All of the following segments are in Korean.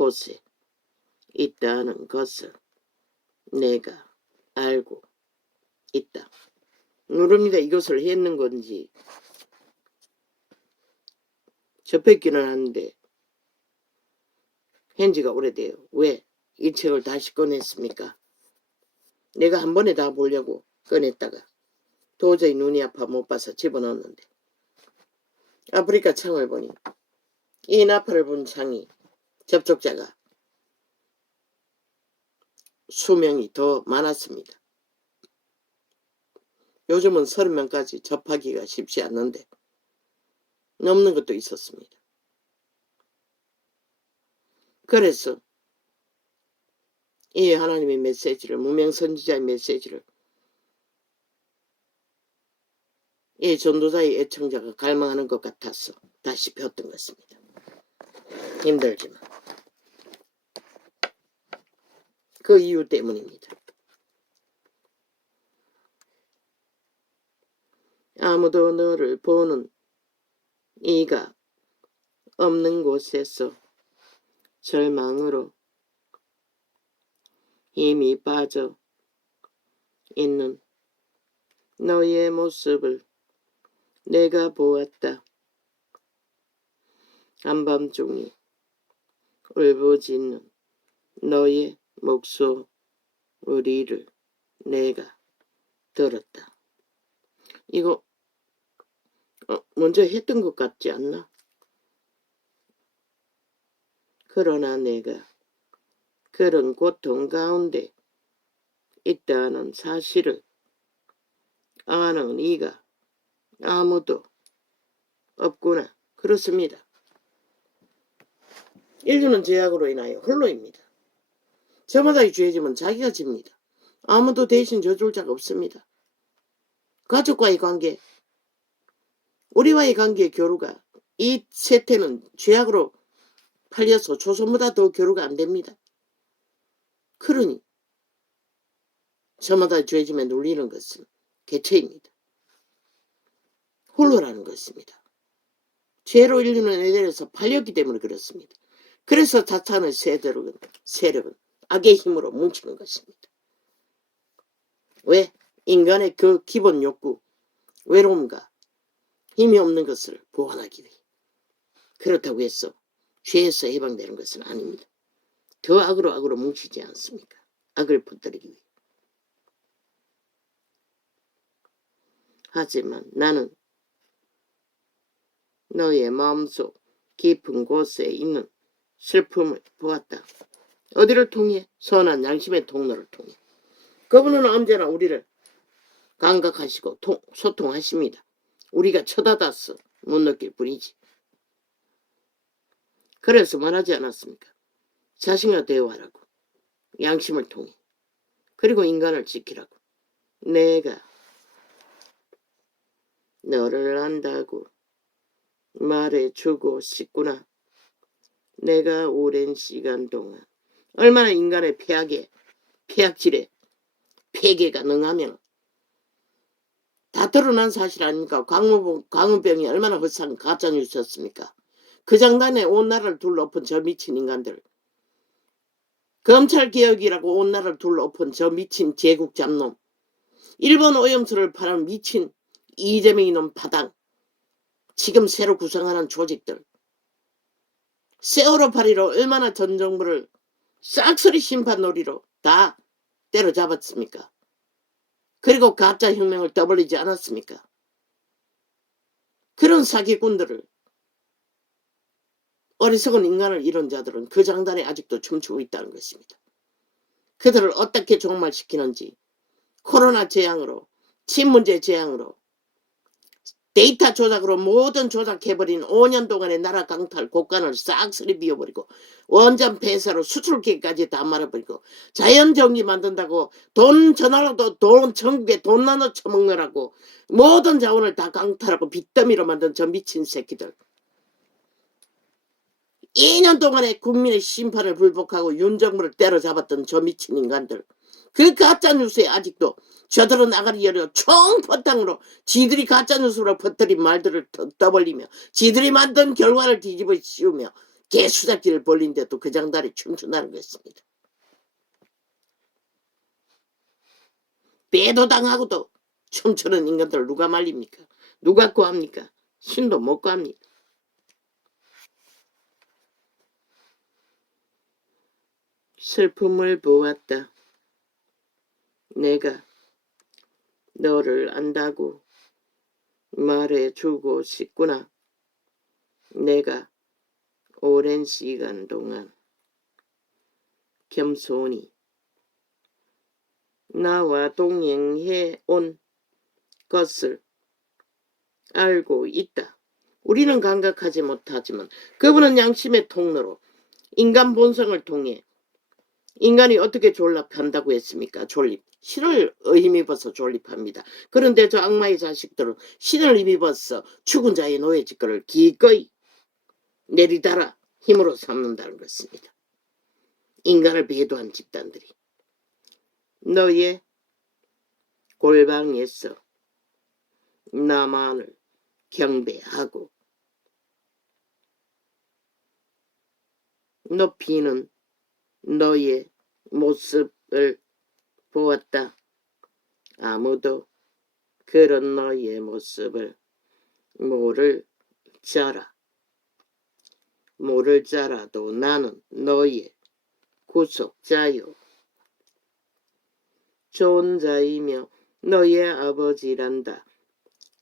곳에 있다는 것을 내가 알고 있다. 누릅니다. 이것을 했는 건지 접했기는 하는데 현지가 오래돼요. 왜 이 책을 다시 꺼냈습니까? 내가 한 번에 다 보려고 꺼냈다가 도저히 눈이 아파 못 봐서 집어넣었는데 아프리카 창을 보니 이 나팔을 본 창이 접촉자가 수명이 더 많았습니다. 요즘은 30명까지 접하기가 쉽지 않는데 넘는 것도 있었습니다. 그래서 이 하나님의 메시지를, 무명선지자의 메시지를 이 전도자의 애청자가 갈망하는 것 같아서 다시 폈던 것입니다. 힘들지만 그 이유 때문입니다. 아무도 너를 보는 이가 없는 곳에서 절망으로 힘이 빠져 있는 너의 모습을 내가 보았다. 한밤중에 울부짖는 너의 목소리를 내가 들었다. 이거 먼저 했던 것 같지 않나? 그러나 내가 그런 고통 가운데 있다는 사실을 아는 이가 아무도 없구나. 그렇습니다. 인류는 죄악으로 인하여 홀로입니다. 저마다의 죄짐은 자기가 집니다. 아무도 대신 져줄 자가 없습니다. 가족과의 관계, 우리와의 관계의 교류가 이 세태는 죄악으로 팔려서 조선보다 더 교류가 안 됩니다. 그러니 저마다 죄짐에 눌리는 것은 개체입니다. 홀로라는 것입니다. 죄로 인류는 에덴에서 팔렸기 때문에 그렇습니다. 그래서 사탄의 세력은 악의 힘으로 뭉치는 것입니다. 왜? 인간의 그 기본 욕구, 외로움과 힘이 없는 것을 보완하기 위해. 그렇다고 해서 죄에서 해방되는 것은 아닙니다. 더 악으로 뭉치지 않습니까? 악을 퍼뜨리기 위해. 하지만 나는 너의 마음속 깊은 곳에 있는 슬픔을 보았다. 어디를 통해? 선한 양심의 통로를 통해. 그분은 언제나 우리를 감각하시고 소통하십니다. 우리가 쳐다다서 못 느낄 뿐이지. 그래서 말하지 않았습니까? 자신과 대화하라고. 양심을 통해. 그리고 인간을 지키라고. 내가 너를 안다고 말해주고 싶구나. 내가 오랜 시간 동안 얼마나 인간의 폐악질에 폐괴가 능하면 다 드러난 사실 아닙니까? 광우병이 얼마나 헛산 가짜뉴스였습니까? 그 장단에 온 나라를 둘러엎은 저 미친 인간들. 검찰개혁이라고 온 나라를 둘러엎은 저 미친 제국 잡놈. 일본 오염수를 파는 미친 이재명 이놈 파당. 지금 새로 구성하는 조직들. 세월호 파리로 얼마나 전 정부를 싹쓸이 심판놀이로 다 때려잡았습니까? 그리고 가짜 혁명을 떠벌리지 않았습니까? 그런 사기꾼들을, 어리석은 인간을 잃은 자들은 그 장단에 아직도 춤추고 있다는 것입니다. 그들을 어떻게 종말시키는지 코로나 재앙으로, 친문제 재앙으로, 데이터 조작으로 모든 조작해버린 5년 동안의 나라 강탈 곡간을 싹쓸이 비워버리고 원전 폐쇄로 수출기까지 다 말아버리고 자연전기 만든다고 돈 전화로도 돈 전국에 돈 나눠 처먹느라고 모든 자원을 다 강탈하고 빚더미로 만든 저 미친 새끼들. 2년 동안의 국민의 심판을 불복하고 윤정부를 때려잡았던 저 미친 인간들. 그 가짜뉴스에 아직도 저들은 아가리 열어 총포탕으로 지들이 가짜뉴스로 퍼뜨린 말들을 떠벌리며 지들이 만든 결과를 뒤집어 씌우며 개수작질을 벌린데도 그 장단에 춤춘다는 것입니다. 배도당하고도 춤추는 인간들을 누가 말립니까? 누가 구합니까? 신도 못 구합니다. 슬픔을 보았다. 내가 너를 안다고 말해주고 싶구나. 내가 오랜 시간 동안 겸손히 나와 동행해 온 것을 알고 있다. 우리는 감각하지 못하지만 그분은 양심의 통로로 인간 본성을 통해 인간이 어떻게 존립한다고 했습니까? 존립. 신을 힘입어서 존립합니다. 그런데 저 악마의 자식들은 신을 힘입어서 죽은 자의 노예 짓거를 기꺼이 내리달아 힘으로 삼는다는 것입니다. 인간을 배도한 집단들이 너의 골방에서 나만을 경배하고 높이는 너의 모습을 보았다. 아무도 그런 너의 모습을 모를 자라도 나는 너의 구속자요. 좋은 자이며 너의 아버지란다.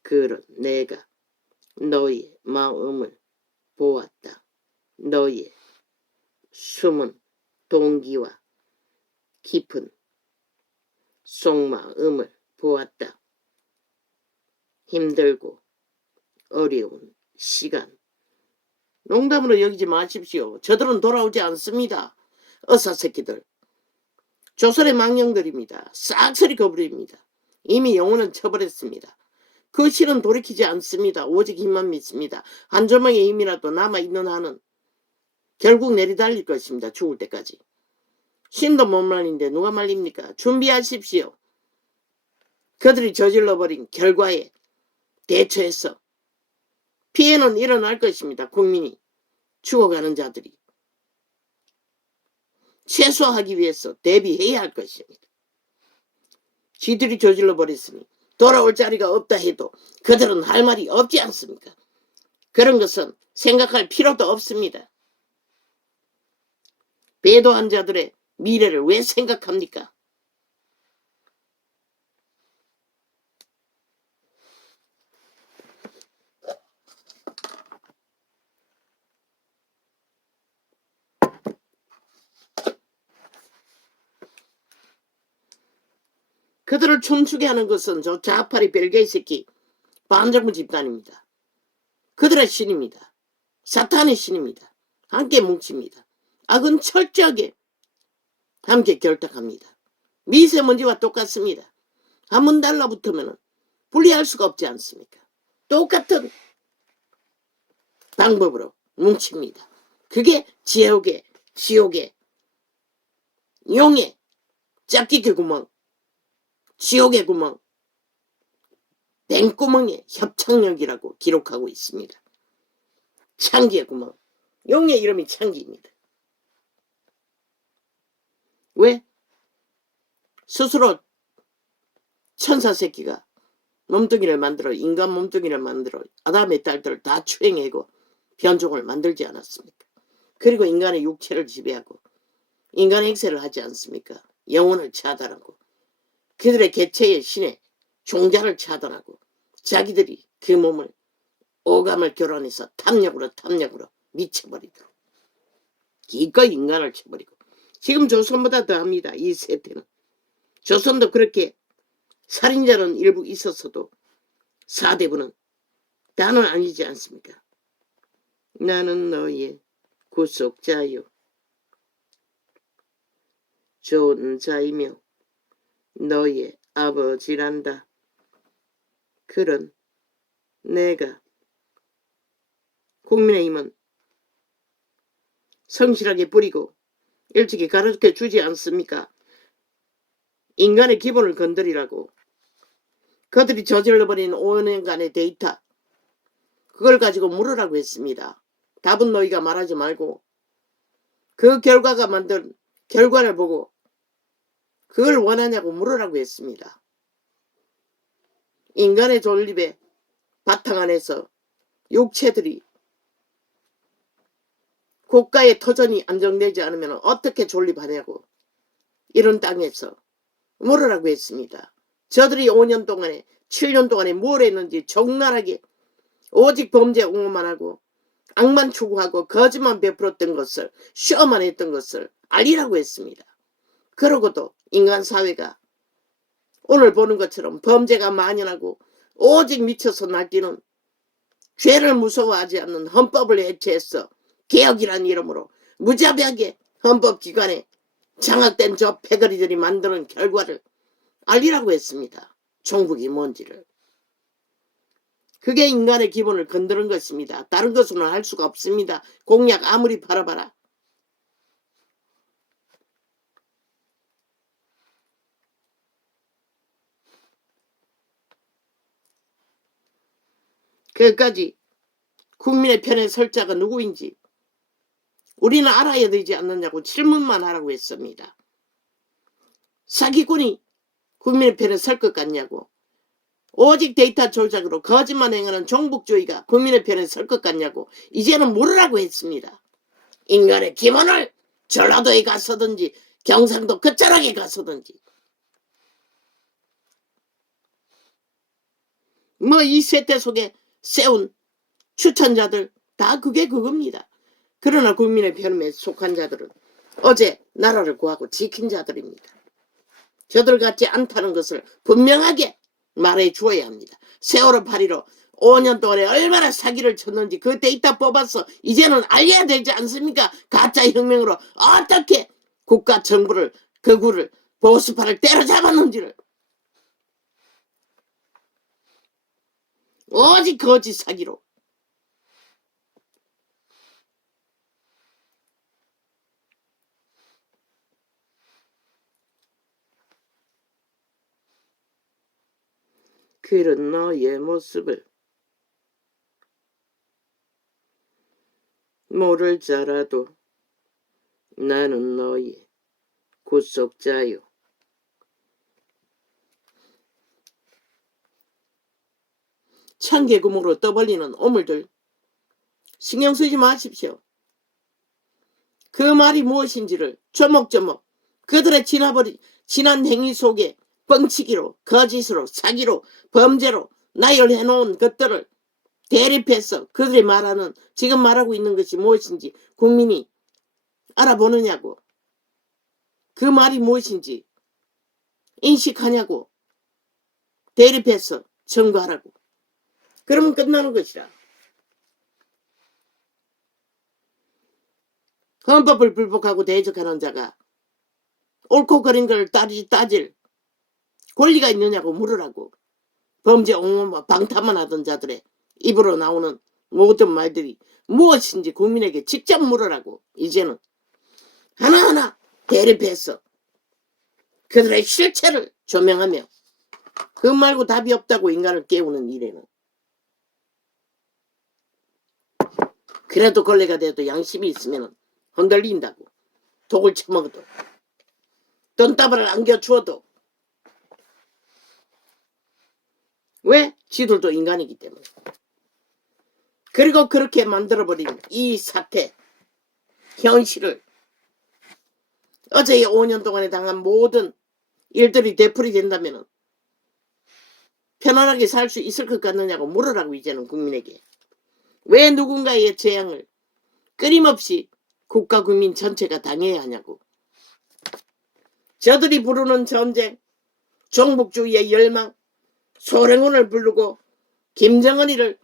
그런 내가 너의 마음을 보았다. 너의 숨은 동기와 깊은 속마음을 보았다. 힘들고 어려운 시간 농담으로 여기지 마십시오. 저들은 돌아오지 않습니다. 어사새끼들. 조선의 망령들입니다. 싹쓸이 거부립니다. 이미 영혼은 쳐버렸습니다. 그 실은 돌이키지 않습니다. 오직 힘만 믿습니다. 한 조망의 힘이라도 남아있는 한은 결국 내리달릴 것입니다. 죽을 때까지. 신도 못 말린데 누가 말립니까? 준비하십시오. 그들이 저질러버린 결과에 대처해서 피해는 일어날 것입니다. 국민이 죽어가는 자들이 최소화하기 위해서 대비해야 할 것입니다. 지들이 저질러버렸으니 돌아올 자리가 없다 해도 그들은 할 말이 없지 않습니까? 그런 것은 생각할 필요도 없습니다. 배도한 자들의 미래를 왜 생각합니까? 그들을 춤추게 하는 것은 저 자파리 벨게이 새끼 반정부 집단입니다. 그들의 신입니다. 사탄의 신입니다. 함께 뭉칩니다. 악은 철저하게 함께 결탁합니다. 미세먼지와 똑같습니다. 한번 달라붙으면 분리할 수가 없지 않습니까? 똑같은 방법으로 뭉칩니다. 그게 지옥의 용의 짝짓기 구멍, 지옥의 구멍, 뱀구멍의 협착력이라고 기록하고 있습니다. 창기의 구멍. 용의 이름이 창기입니다. 왜? 스스로 천사 새끼가 몸뚱이를 만들어 인간 몸뚱이를 만들어 아담의 딸들을 다 추행하고 변종을 만들지 않았습니까? 그리고 인간의 육체를 지배하고 인간의 행세를 하지 않습니까? 영혼을 차단하고 그들의 개체의 신의 종자를 차단하고 자기들이 그 몸을 오감을 결혼해서 탐욕으로 미쳐버리도록 기꺼이 인간을 쳐버리고 지금 조선보다 더합니다. 이 세태는. 조선도 그렇게 살인자는 일부 있었어도 사대부는 다는 아니지 않습니까? 나는 너의 구속자요. 좋은 자이며 너의 아버지란다. 그런 내가 국민의힘은 성실하게 뿌리고 일찍이 가르쳐 주지 않습니까? 인간의 기본을 건드리라고. 그들이 저질러버린 5년간의 데이터 그걸 가지고 물으라고 했습니다. 답은 너희가 말하지 말고 그 결과가 만든 결과를 보고 그걸 원하냐고 물으라고 했습니다. 인간의 존립의 바탕 안에서 육체들이 국가의 터전이 안정되지 않으면 어떻게 존립하냐고 이런 땅에서 물으라고 했습니다. 저들이 5년 동안에 7년 동안에 뭘 했는지 적나라하게 오직 범죄 옹호만 하고 악만 추구하고 거짓만 베풀었던 것을 쇼만 했던 것을 알리라고 했습니다. 그러고도 인간 사회가 오늘 보는 것처럼 범죄가 만연하고 오직 미쳐서 날뛰는 죄를 무서워하지 않는 헌법을 해체해서 개혁이라는 이름으로 무자비하게 헌법기관에 장악된 저 패거리들이 만드는 결과를 알리라고 했습니다. 종북이 뭔지를. 그게 인간의 기본을 건드는 것입니다. 다른 것으로는 할 수가 없습니다. 공약 아무리 팔아봐라. 그까지 국민의 편에 설 자가 누구인지 우리는 알아야 되지 않느냐고 질문만 하라고 했습니다. 사기꾼이 국민의 편에 설 것 같냐고, 오직 데이터 조작으로 거짓말 행하는 종북주의가 국민의 편에 설 것 같냐고 이제는 물으라고 했습니다. 인간의 기본을 전라도에 가서든지 경상도 끝자락에 가서든지 뭐 이 세대 속에 세운 추천자들 다 그게 그겁니다. 그러나 국민의 편에 속한 자들은 어제 나라를 구하고 지킨 자들입니다. 저들 같지 않다는 것을 분명하게 말해 주어야 합니다. 세월호 8.15 5년 동안에 얼마나 사기를 쳤는지 그 데이터 뽑아서 이제는 알려야 되지 않습니까? 가짜혁명으로 어떻게 국가 정부를 극우를 보수파를 때려잡았는지를 오직 거짓 사기로 그런 너의 모습을 모를 자라도 나는 너의 구속자요. 참개구멍으로 떠벌리는 오물들 신경 쓰지 마십시오. 그 말이 무엇인지를 조목조목 그들의 지난 행위 속에 뻥치기로 거짓으로 사기로 범죄로 나열해놓은 것들을 대립해서 그들이 말하는 지금 말하고 있는 것이 무엇인지 국민이 알아보느냐고, 그 말이 무엇인지 인식하냐고, 대립해서 증거하라고. 그러면 끝나는 것이라. 헌법을 불복하고 대적하는 자가 옳고 그른 걸 따질 권리가 있느냐고 물으라고. 범죄 옹호와 방탄만 하던 자들의 입으로 나오는 모든 말들이 무엇인지 국민에게 직접 물으라고. 이제는 하나하나 대립해서 그들의 실체를 조명하며 그 말고 답이 없다고 인간을 깨우는 일에는 그래도 걸레가 돼도 양심이 있으면 흔들린다고. 독을 처먹어도 돈다발을 안겨주어도 왜? 지들도 인간이기 때문에. 그리고 그렇게 만들어버린 이 사태 현실을 어제의 5년 동안에 당한 모든 일들이 되풀이 된다면 편안하게 살 수 있을 것 같느냐고 물으라고. 이제는 국민에게. 왜 누군가의 재앙을 끊임없이 국가 국민 전체가 당해야 하냐고. 저들이 부르는 전쟁, 종북주의의 열망, 소련군을 부르고 김정은이를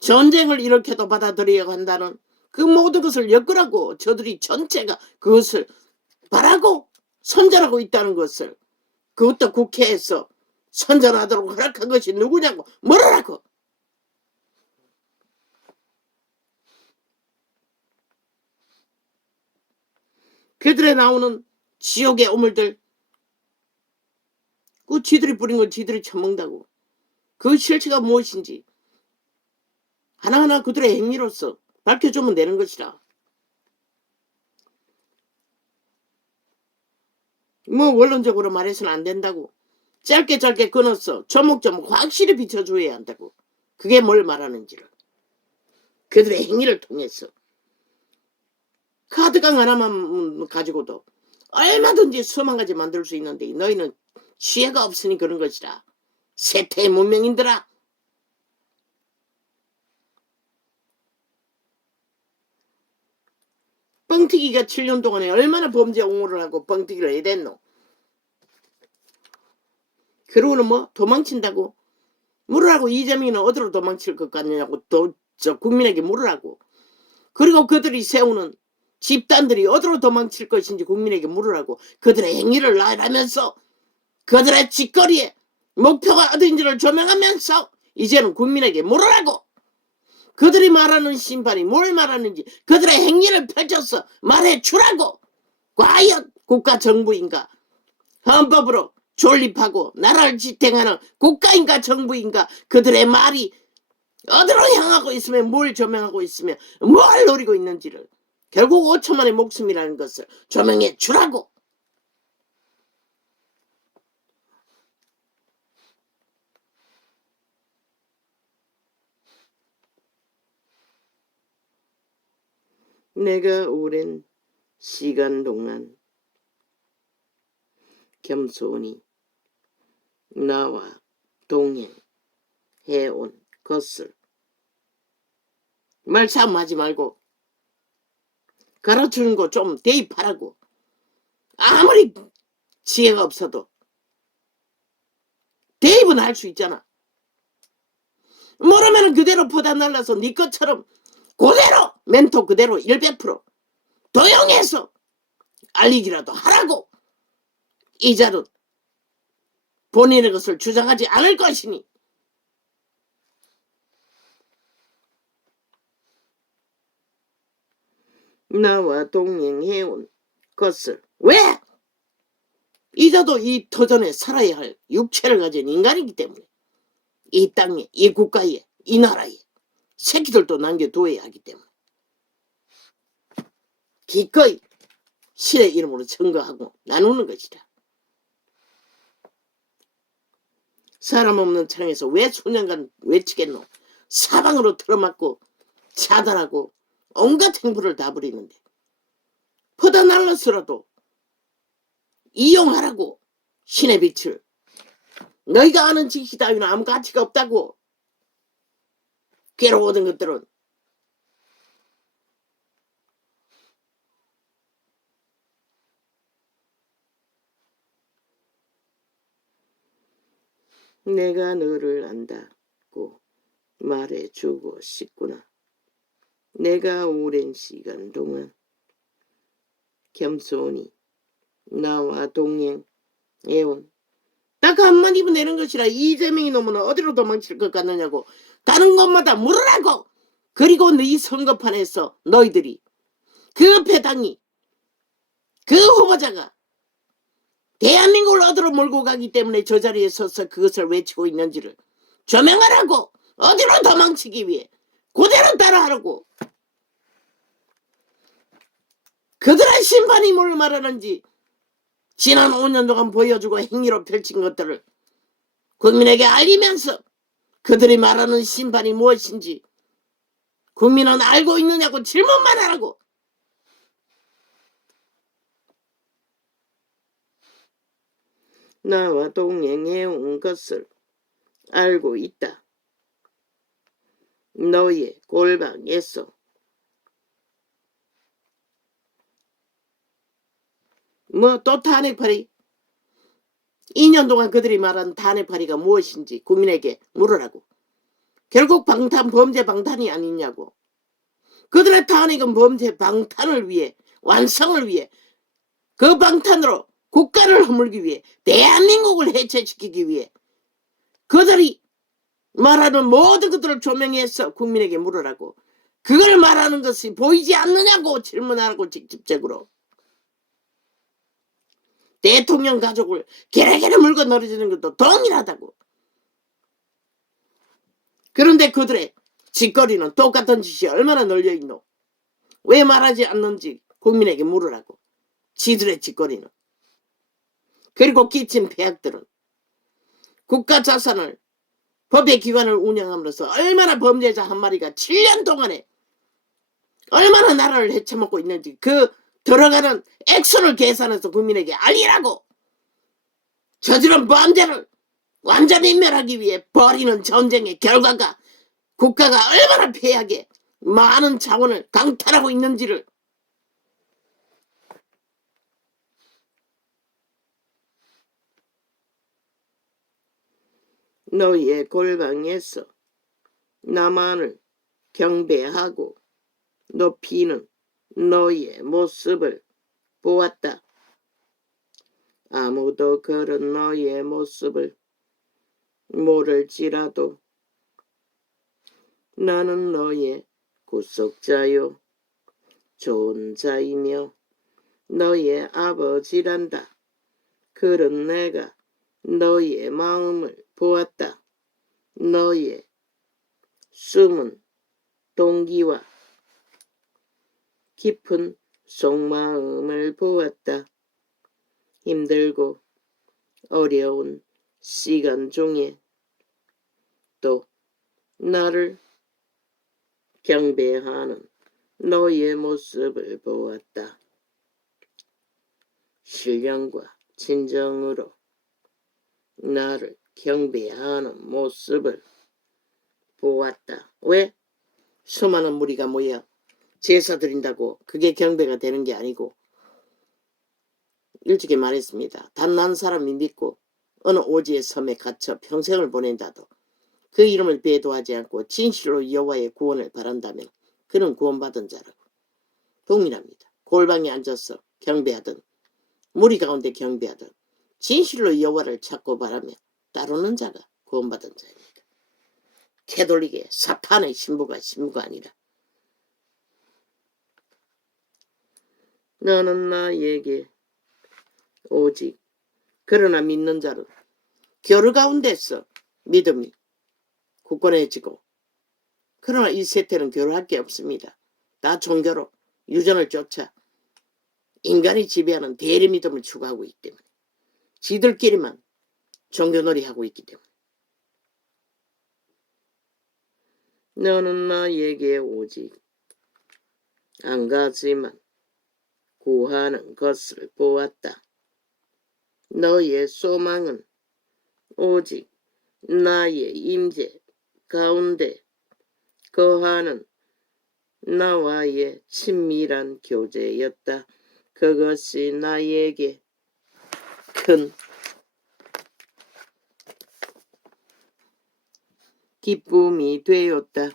전쟁을 일으켜도 받아들여야 한다는 그 모든 것을 엮으라고. 저들이 전체가 그것을 바라고 선전하고 있다는 것을, 그것도 국회에서 선전하도록 허락한 것이 누구냐고 물으라고. 그들에 나오는 지옥의 오물들, 그 지들이 뿌린 걸 지들이 처먹는다고. 그 실체가 무엇인지 하나하나 그들의 행위로서 밝혀주면 되는 것이라. 뭐 원론적으로 말해서는 안 된다고. 짧게 끊어서 조목조목 확실히 비춰줘야 한다고. 그게 뭘 말하는지를. 그들의 행위를 통해서. 카드강 하나만 가지고도 얼마든지 수만 가지 만들 수 있는데 너희는 지혜가 없으니 그런 것이라. 세태의 문명인들아. 뻥튀기가 7년 동안에 얼마나 범죄 옹호를 하고 뻥튀기를 해야 됐노. 그러고는 뭐 도망친다고. 물으라고. 이재명이는 어디로 도망칠 것 같느냐고 국민에게 물으라고. 그리고 그들이 세우는 집단들이 어디로 도망칠 것인지 국민에게 물으라고. 그들의 행위를 나열하면서 그들의 짓거리에 목표가 어딘지를 조명하면서 이제는 국민에게 물으라고. 그들이 말하는 심판이 뭘 말하는지 그들의 행위를 펼쳐서 말해주라고. 과연 국가 정부인가, 헌법으로 존립하고 나라를 지탱하는 국가인가 정부인가, 그들의 말이 어디로 향하고 있으며 뭘 조명하고 있으며 뭘 노리고 있는지를 결국 5천만의 목숨이라는 것을 조명해 주라고. 내가 오랜 시간 동안 겸손히 나와 동행해온 것을 말싸움하지 말고 가르치는 거 좀 대입하라고. 아무리 지혜가 없어도 대입은 할 수 있잖아. 모르면 그대로 포다 날라서 네 것처럼 그대로 멘토 그대로 100% 도용해서 알리기라도 하라고. 이자는 본인의 것을 주장하지 않을 것이니. 나와 동행해온 것을. 왜? 이자도 이 터전에 살아야 할 육체를 가진 인간이기 때문에 이 땅에, 이 국가에, 이 나라에 새끼들도 남겨두어야 하기 때문에 기꺼이 신의 이름으로 증거하고 나누는 것이다. 사람 없는 창에서 왜 수년간 외치겠노. 사방으로 틀어막고 차단하고 온갖 행부를 다 부리는데 퍼다 날라서라도 이용하라고. 신의 빛을. 너희가 아는 지식 따위는 아무 가치가 없다고. 괴로워하던 것들은. 내가 너를 안다고 말해주고 싶구나. 내가 오랜 시간 동안 겸손히 나와 동행해온. 딱 한마디면 되는 것이라. 이재명이 놈은 어디로 도망칠 것 같느냐고. 가는 곳마다 물으라고. 그리고 네 선거판에서 너희들이 그 배당이 그 후보자가 대한민국을 어디로 몰고 가기 때문에 저 자리에 서서 그것을 외치고 있는지를 조명하라고. 어디로 도망치기 위해 그대로 따라하라고. 그들의 심판이 뭘 말하는지 지난 5년 동안 보여주고 행위로 펼친 것들을 국민에게 알리면서 그들이 말하는 심판이 무엇인지 국민은 알고 있느냐고 질문만 하라고. 나와 동행해온 것을 알고 있다. 너의 골방에서 뭐 또 탄핵파리. 2년 동안 그들이 말한 탄핵파리가 무엇인지 국민에게 물으라고. 결국 범죄 방탄이 아니냐고. 그들의 탄핵은 범죄 방탄을 위해, 완성을 위해, 그 방탄으로 국가를 허물기 위해, 대한민국을 해체시키기 위해 그들이 말하는 모든 것들을 조명해서 국민에게 물으라고. 그걸 말하는 것이 보이지 않느냐고 질문하라고. 직접적으로. 대통령 가족을 게레게레 물고 늘어지는 것도 동일하다고. 그런데 그들의 짓거리는 똑같은 짓이 얼마나 널려있노. 왜 말하지 않는지 국민에게 물으라고. 지들의 짓거리는. 그리고 끼친 폐악들은 국가 자산을 법의 기관을 운영함으로써 얼마나 범죄자 한 마리가 7년 동안에 얼마나 나라를 헤쳐먹고 있는지 그 들어가는 액수를 계산해서 국민에게 알리라고. 저지른 범죄를 완전히 멸하기 위해 벌이는 전쟁의 결과가 국가가 얼마나 폐하게 많은 자원을 강탈하고 있는지를 너희의 골방에서 나만을 경배하고 높이는 너희의 모습을 보았다. 아무도 그런 너희의 모습을 모를지라도 나는 너희의 구속자요 좋은 자이며 너희의 아버지란다. 그런 내가 너희의 마음을 보았다. 너희의 숨은 동기와 깊은 속마음을 보았다. 힘들고 어려운 시간 중에 또 나를 경배하는 너희의 모습을 보았다. 신령과 진정으로 나를 경배하는 모습을 보았다. 왜? 수많은 무리가 모여 제사 드린다고 그게 경배가 되는 게 아니고 일찍이 말했습니다. 단 한 사람이 믿고 어느 오지의 섬에 갇혀 평생을 보낸다도 그 이름을 배도하지 않고 진실로 여호와의 구원을 바란다면 그는 구원받은 자라고. 동일합니다. 골방에 앉아서 경배하든 무리 가운데 경배하든 진실로 여호와를 찾고 바라며 따르는 자가 구원받은 자입니다. 캐톨릭의 사탄의 신부가 아니라 너는 나에게 오직 그러나 믿는 자는 교류 가운데서 믿음이 굳건해지고 그러나 이 세태는 교류할 게 없습니다. 다 종교로 유전을 쫓아 인간이 지배하는 대리 믿음을 추구하고 있기 때문에 지들끼리만 종교놀이 하고 있기 때문에 너는 나에게 오직 한 가지만 구하는 것을 보았다. 너의 소망은 오직 나의 임재 가운데 거하는 나와의 친밀한 교제였다. 그것이 나에게 큰 기쁨이 되었다.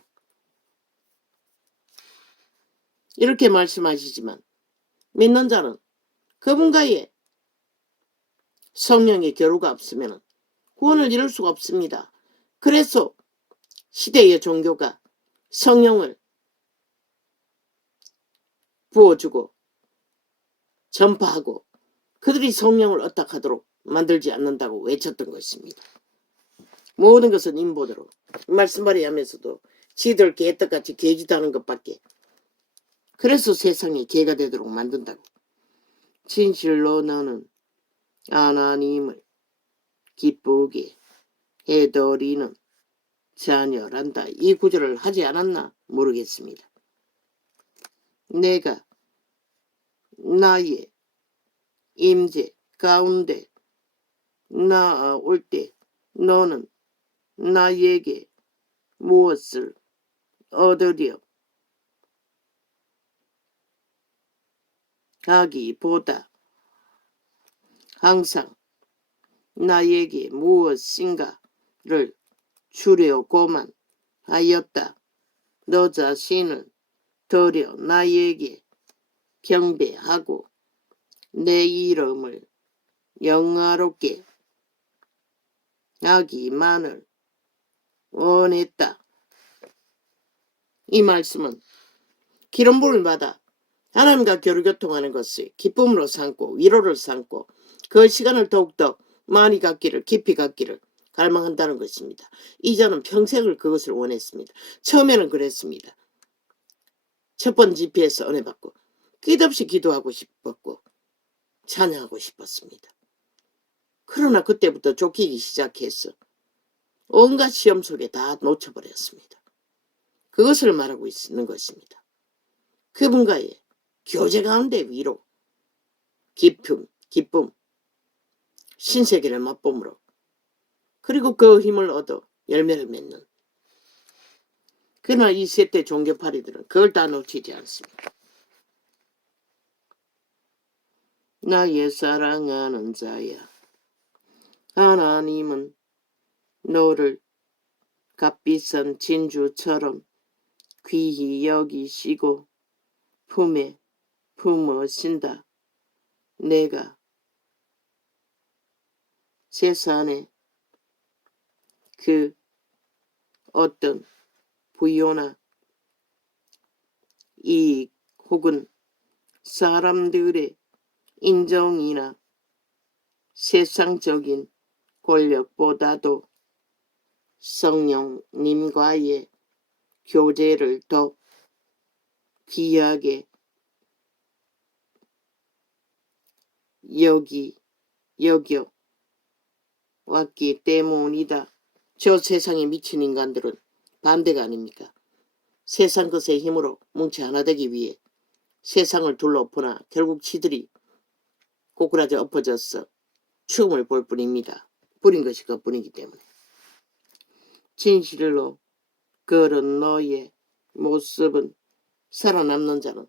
이렇게 말씀하시지만 믿는 자는 그분과의 성령의 교류가 없으면 구원을 이룰 수가 없습니다. 그래서 시대의 종교가 성령을 부어주고 전파하고 그들이 성령을 어떡하도록 만들지 않는다고 외쳤던 것입니다. 모든 것은 인보대로 말씀발이 하면서도 지들 개떡같이 개짓하는 것밖에. 그래서 세상이 개가 되도록 만든다고. 진실로 너는 하나님을 기쁘게 해드리는 자녀란다. 이 구절을 하지 않았나 모르겠습니다. 내가 나의 임재 가운데 나아올 때 너는 나에게 무엇을 얻으려 하기보다 항상 나에게 무엇인가를 주려고만 하였다. 너 자신을 들여 나에게 경배하고 내 이름을 영화롭게 하기만을 원했다. 이 말씀은 기름 부음을 받아 하나님과 교류교통하는 것을 기쁨으로 삼고 위로를 삼고 그 시간을 더욱더 많이 갖기를 깊이 갖기를 갈망한다는 것입니다. 이전은 평생을 그것을 원했습니다. 처음에는 그랬습니다. 첫 번 집회에서 은혜 받고 끝없이 기도하고 싶었고 찬양하고 싶었습니다. 그러나 그때부터 쫓기기 시작해서 온갖 시험 속에 다 놓쳐버렸습니다. 그것을 말하고 있는 것입니다. 그분과의 교제 가운데 위로, 기쁨, 신세계를 맛봄으로, 그리고 그 힘을 얻어 열매를 맺는, 그러나 이 세대 종교파리들은 그걸 다 놓치지 않습니다. 나의 사랑하는 자야, 하나님은 너를 값비싼 진주처럼 귀히 여기시고 품에 품으신다. 내가 세상에 그 어떤 부요나 이익 혹은 사람들의 인정이나 세상적인 권력보다도 성령님과의 교제를 더 귀하게 여겨 왔기 때문이다. 저 세상에 미친 인간들은 반대가 아닙니까? 세상 것의 힘으로 뭉치 하나 되기 위해 세상을 둘러엎으나 결국 지들이 고꾸라져 엎어져서 죽음을 볼 뿐입니다. 뿌린 것이 그뿐이기 때문에. 진실로 그런 너의 모습은 살아남는 자는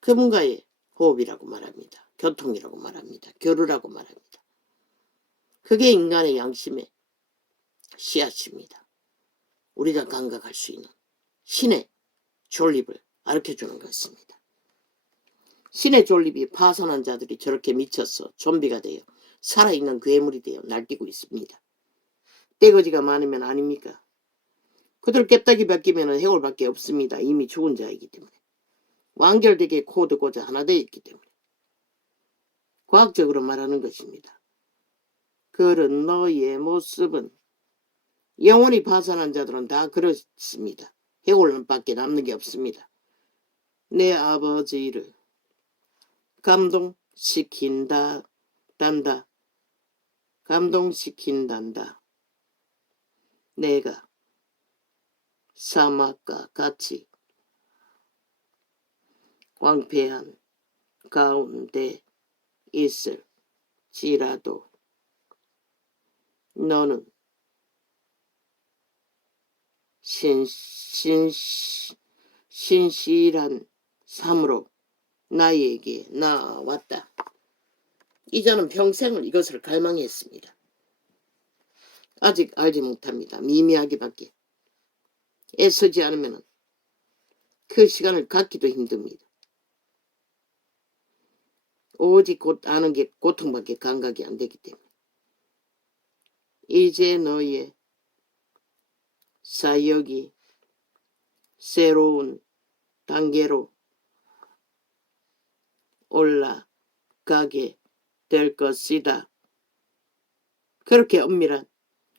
그분과의 호흡이라고 말합니다. 교통이라고 말합니다. 교류라고 말합니다. 그게 인간의 양심의 씨앗입니다. 우리가 감각할 수 있는 신의 존립을 가르쳐주는 것입니다. 신의 존립이 파산한 자들이 저렇게 미쳐서 좀비가 되어 살아있는 괴물이 되어 날뛰고 있습니다. 떼거지가 많으면 아닙니까? 그들 깹다기 벗기면 해골밖에 없습니다. 이미 죽은 자이기 때문에. 완결되게 코드 꽂아 하나 되어 있기 때문에. 과학적으로 말하는 것입니다. 그런 너의 모습은 영원히 파산한 자들은 다 그렇습니다. 해골밖에 남는 게 없습니다. 내 아버지를 감동시킨단다. 내가 사막과 같이 황폐한 가운데 있을지라도 너는 신실한 삶으로 나에게 나왔다. 이자는 평생을 이것을 갈망했습니다. 아직 알지 못합니다. 미미하게밖에. 애쓰지 않으면 그 시간을 갖기도 힘듭니다. 오직 곧 아는 게 고통밖에 감각이 안 되기 때문에. 이제 너의 사역이 새로운 단계로 올라가게 될 것이다. 그렇게 엄밀한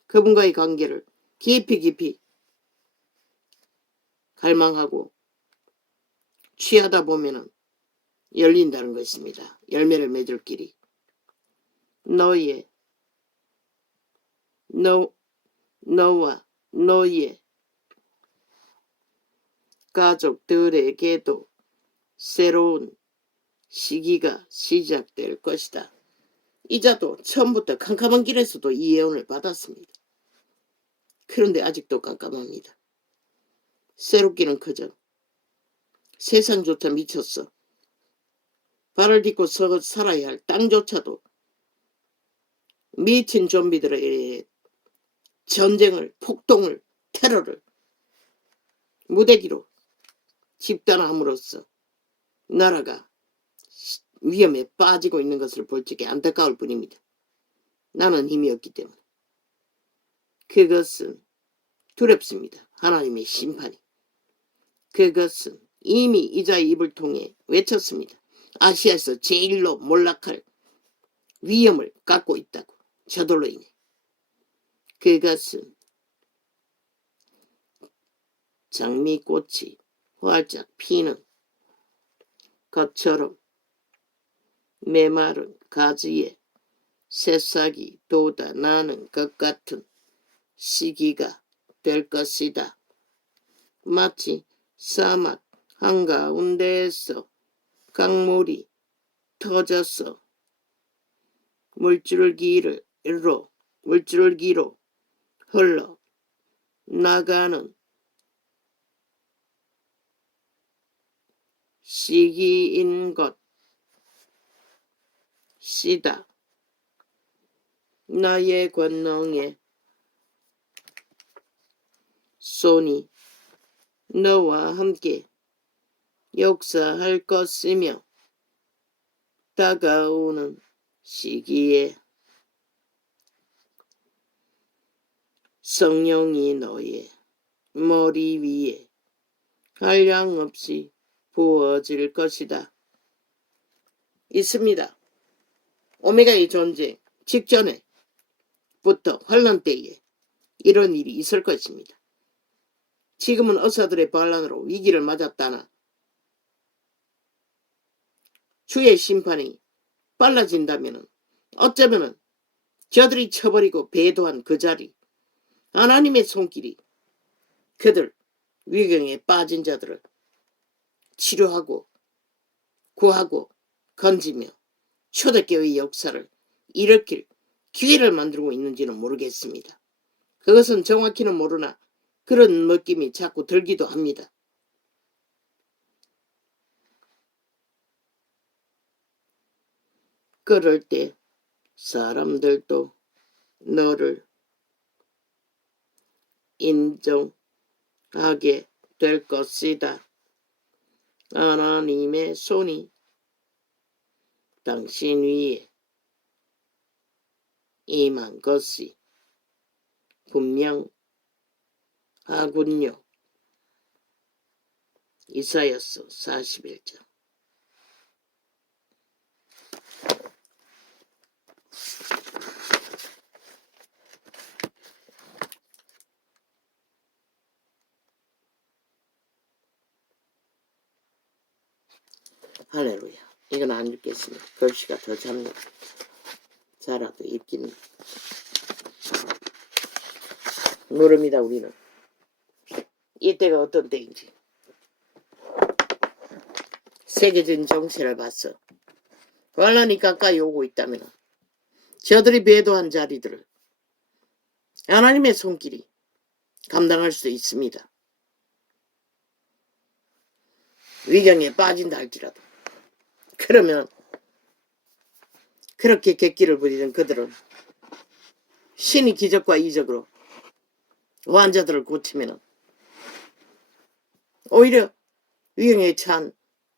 그분과의 관계를 깊이 갈망하고 취하다 보면은 열린다는 것입니다. 열매를 맺을 길이. 너와 너의 가족들에게도 새로운 시기가 시작될 것이다. 이자도 처음부터 캄캄한 길에서도 이 예언을 받았습니다. 그런데 아직도 깜깜합니다. 새롭기는 그저 세상조차 미쳤어. 발을 딛고 살아야 할 땅조차도 미친 좀비들의 전쟁을, 폭동을, 테러를 무대기로 집단함으로써 나라가 위험에 빠지고 있는 것을 볼 적에 안타까울 뿐입니다. 나는 힘이 없기 때문에. 그것은 두렵습니다. 하나님의 심판이. 그것은 이미 이자의 입을 통해 외쳤습니다. 아시아에서 제일로 몰락할 위험을 갖고 있다고. 저돌로 인해. 그것은 장미꽃이 활짝 피는 것처럼 메마른 가지에 새싹이 돋아나는 것 같은 시기가 될 것이다. 마치 사막 한가운데에서 강물이 터져서 물줄기로 흘러 나가는 시기인 것이다. 나의 권능의 손이 너와 함께 역사할 것이며 다가오는 시기에 성령이 너의 머리 위에 한량없이 부어질 것이다. 있습니다. 오메가의 존재 직전에부터 환란 때에 이런 일이 있을 것입니다. 지금은 의사들의 반란으로 위기를 맞았다나 주의 심판이 빨라진다면 어쩌면 저들이 쳐버리고 배도한 그 자리, 하나님의 손길이 그들 위경에 빠진 자들을 치료하고 구하고 건지며 초대교회의 역사를 일으킬 기회를 만들고 있는지는 모르겠습니다. 그것은 정확히는 모르나 그런 느낌이 자꾸 들기도 합니다. 그럴 때 사람들도 너를 인정하게 될 것이다. 하나님의 손이 당신 위에 임한 것이 분명하군요. 이사야서 41장. 할렐루야. 이건 안 읽겠습니다. 글씨가 더 잡니다. 자라도 읽기는 모릅니다. 우리는 이때가 어떤 때인지. 세계적인 정세를 봤어. 환란이 가까이 오고 있다면 저들이 배도한 자리들을 하나님의 손길이 감당할 수 있습니다. 위경에 빠진다 할지라도. 그러면 그렇게 객기를 부리던 그들은 신이 기적과 이적으로 환자들을 고치면 오히려 위경에 처한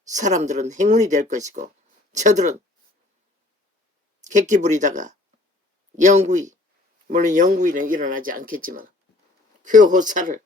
사람들은 행운이 될 것이고 저들은 객기 부리다가 물론 영구히는 일어나지 않겠지만 그 호사를